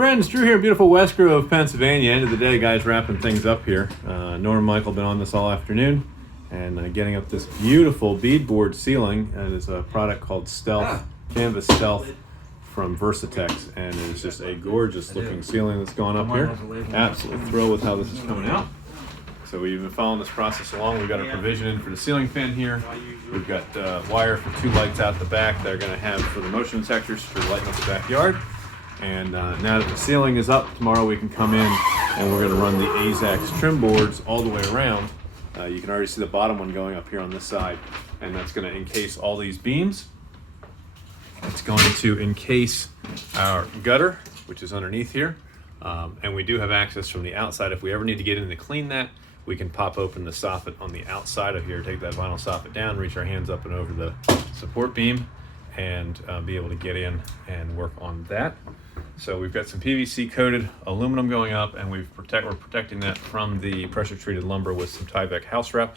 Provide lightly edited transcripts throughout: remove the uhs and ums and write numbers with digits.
Friends, Drew here in beautiful West Grove, Pennsylvania. End of the day, guys, wrapping things up here. Nora and Michael have been on this all afternoon and getting up this beautiful beadboard ceiling. And it's a product called 𝗗𝘂, Canvas 𝗗𝘂 from 𝗗𝘂, and it's just a gorgeous looking ceiling that's gone up here. Absolutely thrilled with how this is coming out. So we've been following this process along. We've got a provision in for the ceiling fan here. We've got wire for 2 lights out the back they're going to have for the motion detectors for lighting up the backyard. And now that the ceiling is up, tomorrow we can come in and we're going to run the 𝗗𝘂𝘀 trim boards all the way around. You can already see the bottom one going up here on this side, and that's going to encase all these beams. It's going to encase our gutter, which is underneath here. And we do have access from the outside. If we ever need to get in to clean that, we can pop open the soffit on the outside of here, take that vinyl soffit down, reach our hands up and over the support beam, and be able to get in and work on that. So we've got some PVC coated aluminum going up, and we're protecting that from the pressure treated lumber with some 𝗗𝘂𝘀 house wrap,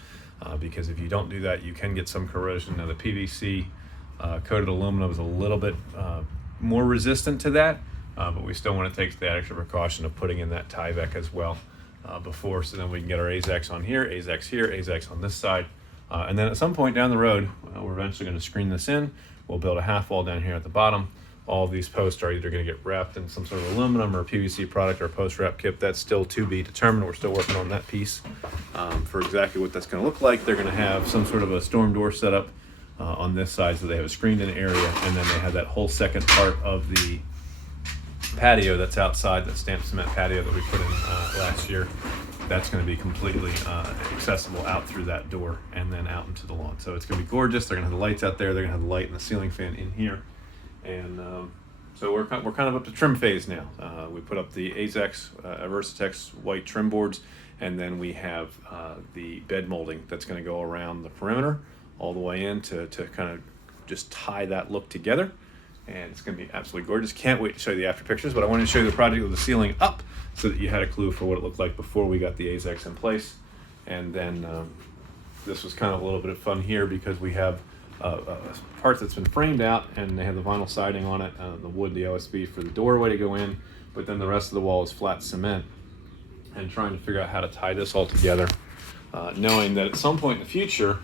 because if you don't do that, you can get some corrosion. Now the PVC coated aluminum is a little bit more resistant to that, but we still want to take that extra precaution of putting in that 𝗗𝘂𝘀 as well before, so then we can get our 𝗗𝘂𝘀 on here, 𝗗𝘂𝘀𝑀 here, 𝗗𝘂𝘀 on this side. And then at some point down the road, we're eventually going to screen this in. We'll build a half wall down here at the bottom. All of these posts are either going to get wrapped in some sort of aluminum or PVC product or post wrap kit. That's still to be determined. We're still working on that piece for exactly what that's going to look like. They're going to have some sort of a storm door setup on this side, so they have a screened in area, and then they have that whole second part of the patio that's outside, that stamped cement patio that we put in last year. That's going to be completely accessible out through that door and then out into the lawn. So it's going to be gorgeous. They're going to have the lights out there. They're going to have the light and the ceiling fan in here. And so we're kind of up to trim phase now. We put up the 𝗗𝘂𝘀𝘁 white trim boards, and then we have the bed molding that's going to go around the perimeter all the way in to kind of just tie that look together. And it's going to be absolutely gorgeous. Can't wait to show you the after pictures, but I wanted to show you the project with the ceiling up so that you had a clue for what it looked like before we got the 𝗗𝘂𝘀 in place. And then this was kind of a little bit of fun here because we have a part that's been framed out, and they have the vinyl siding on it, the wood, the OSB for the doorway to go in, but then the rest of the wall is flat cement, and trying to figure out how to tie this all together, knowing that at some point in the future,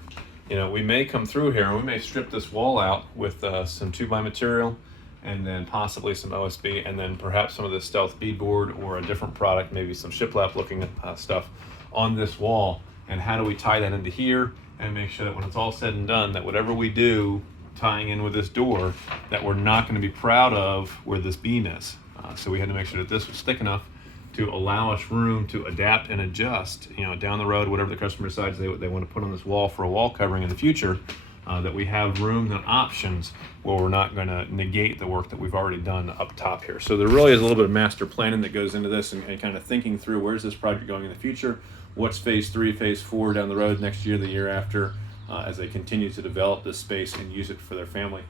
you know, we may come through here and we may strip this wall out with some 2x material and then possibly some OSB, and then perhaps some of this 𝗗𝘂 beadboard or a different product, maybe some shiplap looking stuff on this wall. And how do we tie that into here and make sure that when it's all said and done, that whatever we do tying in with this door, that we're not going to be proud of where this beam is. So we had to make sure that this was thick enough to allow us room to adapt and adjust, you know, down the road, whatever the customer decides they want to put on this wall for a wall covering in the future, that we have room and options where we're not going to negate the work that we've already done up top here. So there really is a little bit of master planning that goes into this, and kind of thinking through where's this project going in the future, what's phase 3, phase 4 down the road, next year, the year after, as they continue to develop this space and use it for their family.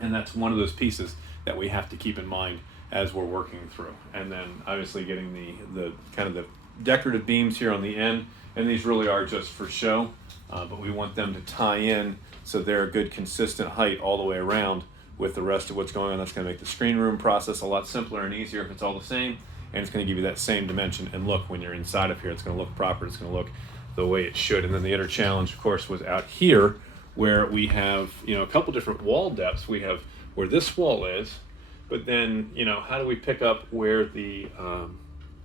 And that's one of those pieces that we have to keep in mind as we're working through. And then obviously getting the kind of the decorative beams here on the end, and these really are just for show, but we want them to tie in so they're a good consistent height all the way around with the rest of what's going on. That's going to make the screen room process a lot simpler and easier if it's all the same, and it's going to give you that same dimension and look when you're inside of here. It's going to look proper, it's going to look the way it should. And then the other challenge, of course, was out here where we have, you know, a couple different wall depths. We have where this wall is, but then, you know, how do we pick up where the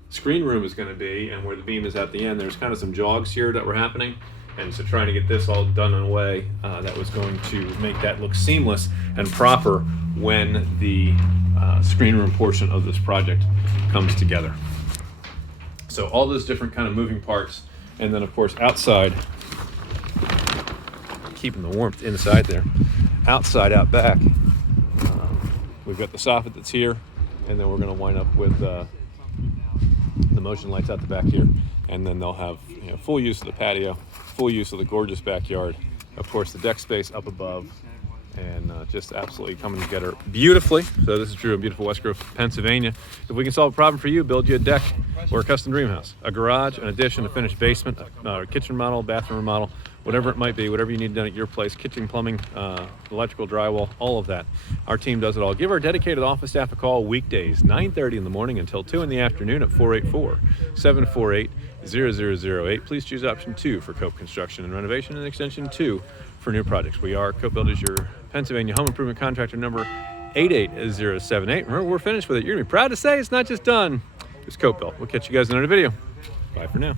screen room is going to be and where the beam is at the end? There's kind of some jogs here that were happening, and so trying to get this all done in a way that was going to make that look seamless and proper when the screen room portion of this project comes together. So all those different kind of moving parts, and then of course outside, keeping the warmth inside there, outside out back, we've got the soffit that's here, and then we're going to wind up with the motion lights out the back here, and then they'll have, you know, full use of the patio, full use of the gorgeous backyard, of course the deck space up above, and just absolutely coming together beautifully. So this is Drew in beautiful West Grove, Pennsylvania. If we can solve a problem for you, build you a deck or a custom dream house, a garage, an addition, a finished basement, a kitchen remodel, bathroom remodel, whatever it might be, whatever you need done at your place, kitchen, plumbing, electrical, drywall, all of that. Our team does it all. Give our dedicated office staff a call weekdays, 9:30 in the morning until 2 in the afternoon at 484-748-0008. Please choose option 2 for Cope Construction and Renovation, and extension 2 for new projects. We are Cope Builders, your Pennsylvania home improvement contractor number 88078. Remember, we're finished with it. You're going to be proud to say it's not just done. It's Cope Built. We'll catch you guys in another video. Bye for now.